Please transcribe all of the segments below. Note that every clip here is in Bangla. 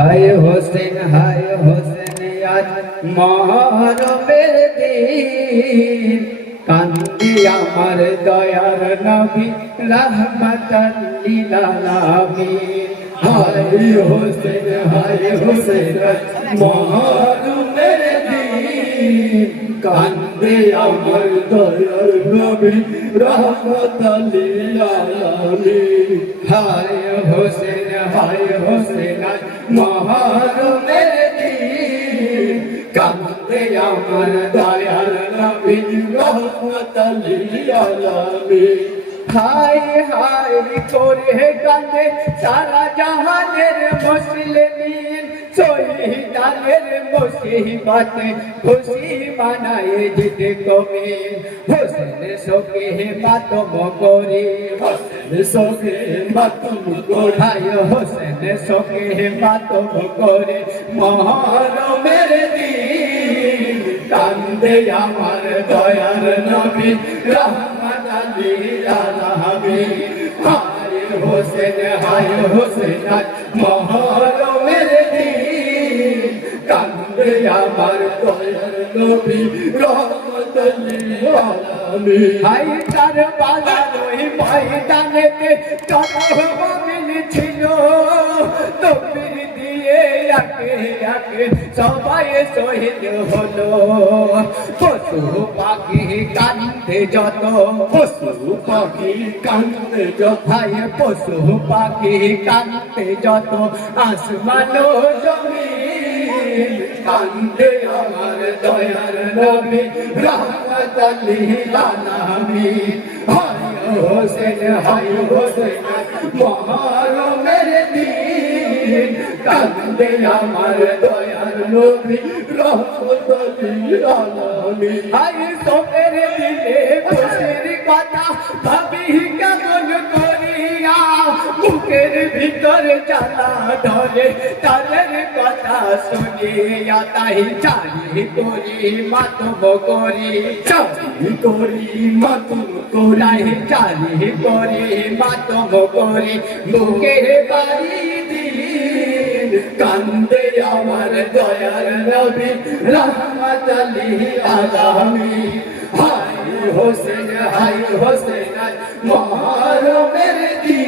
হায় হোসেন হায় হোসেন, আজ মহরমের দিন। কান্দি আমার দয়ার নবী রহমতাল্লিল আলামিন হায় হোসেন হায় হোসেন দিন কান্দে আমার দয়ার নবী রহমতাল্লিল আলামিন হায় হোসেন হায় হোসেন দিন কান্দে আমার দয়ার নবী রহমতাল্লিল আলামিন হায় হায় করে কান্দে সারা জাহানের মুসলিমিন শহীদানের মুসিবতে খুশি মানায় জিতে কমে হোসেন শোকে মাতম করে হোসেন শোকে মাতম করে হোসেন শোকে মাতম করে মহরমের দিন। কান্দে আমার দয়ার নবী, রহমত আলীর আলামিন হায় হোসেন হায় হোসেন মহরমের আমার দয়ার নবী রহমত আলামিন হায় তার পালা ওই ময়দানেতে কত মুমিন ছিল তকবীর দিয়ে আকে আকে সবাই কান্দে যত পশু পাখি কান্দে যত হায় পশু পাখি কান্দে যত আসমান জমিন কান্দে আমার দয়ার নবী রহমত আল্লাহ আলামিন হায় হোসেন হায় হোসেন, মহরমের দিন কান্দে আমার দয়ার নবী, রহমত রহমতুল্লিল আলামিন হায় সোপের দিলে খুশির কথা ভাবি কেমন বুকের ভিতর জ্বালা ধরে তাদের কথা শুনিয়া তাই চালি করি মাতম করি, চালি করি মাতম করাই চালি করি মাতম করি। বুকের বাড়ি কান্দে আমার দয়ার নবী রহমত আলী আলামী হাই হোসেন হাই হোসেন, মহরমের দিন।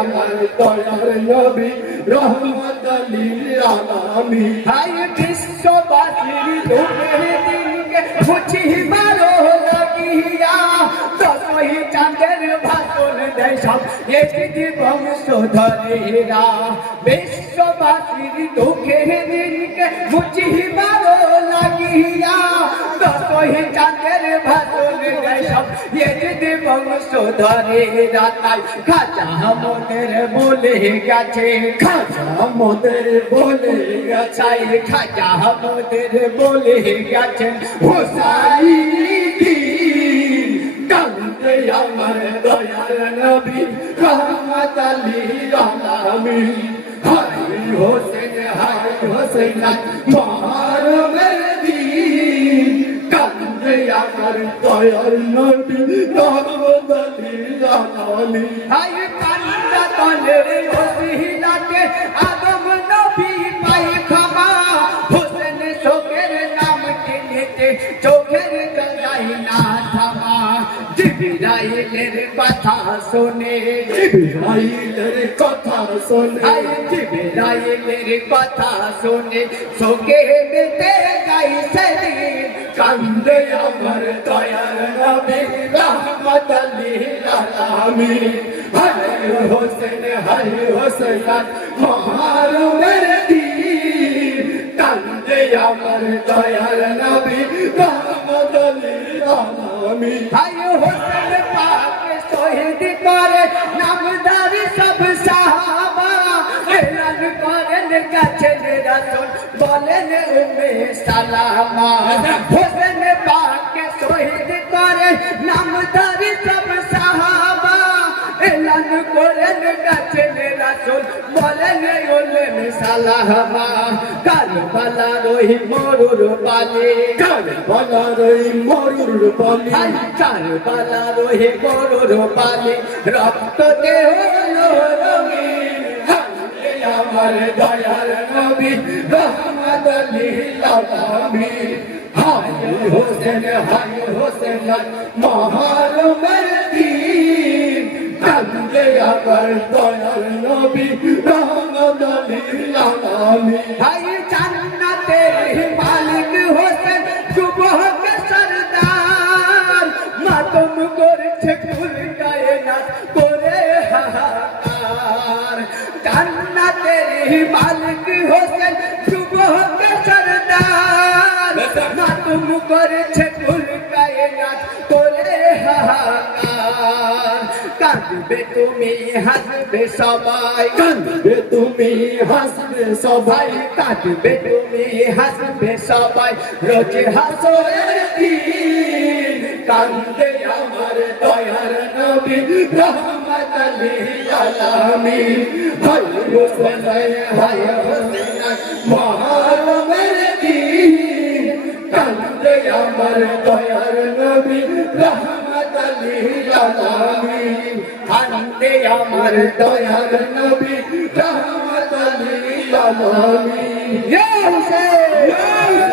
আমার দয়ার নবী রহমত আলী আলামী হাই বিশ্ববাসীর লোকের দিনকে মুছি মারো লাগিয়া দশই চাঁদের ভাষণ দেয় সব একটি বংশ ধরেরা বিশ্ববাসীর দুঃখের দিনকে মুছি মারো লাগিয়া দশই চাঁদের ভাষণ দেয় সব একটি বংশ ধরেরা তাই খাজা মোদের বলে গেছে, খাজা মোদের বলে গেছে, খাজা মোদের বলে গেছেন হুসাইনি কান্দে আমার দয়ার নবী, রহমত আলী আলামিন। হাই হোসেন হাই হোসেন দিন কান্দে আমার দয়াল নদী রহমত আলী আলামিন হাই তলে তলের জিবিরাইলের কথা শোনে জিবিরাইলের কথা শোনে আই জিবিরাইলের কথা শোনে শোকে মেতে গাই সেদিন, কান্দে আমার দয়ার নবী রহমত আলামিন হায় হোসেন হায় হোসেন মহারমের দিন, কান্দে আমার দয়ার নবী রহমত আলিল আলামিন হায় হোসেন সব সাহাবা এলান করেন কাছেন রাসূল বলেন উম্মে সালামা। হোসেন পাক শহীদ করে, নামদারি সব সাহাবা এলান করেন কাছেন রাসূল বলেন উলেন সালামা কারবালা রহি মরুর বালি। কারবালা রহি মরুর বালি। কারবালা রহি মরুর বালি। রক্ত দেহ রঙিন আমার দয়ার নবী। রহমত লিল আলামিন হায় হোসেন হায় হোসেন মহারমের দিন আমার নবী রহমত ভাই জান্নাতের মালিক হোসেন সুবহ সরদার। মাতম করছে কুল কায়নাত করে হাহাকার। জান্নাতের মালিক হোসেন সুবহ সরদার। মাতম করছে কাঁদবে তুমি হাসবে সবাই। কান্দবে তুমি হাসবে সবাই। কাঁদবে তুমি হাসবে সবাই। রোজ হাসরের দিন কান্দে আমার দয়ার নবী রহমত লিল আলামিন হায় হোসেন হায় হোসেন, মহারমের দিন কান্দে আমার দয়ার নবী রহমত লিল আলামিন কান্দে আমার দয়ার নবী রহমত লিল আলামিন ইয়া হুসেন ইয়া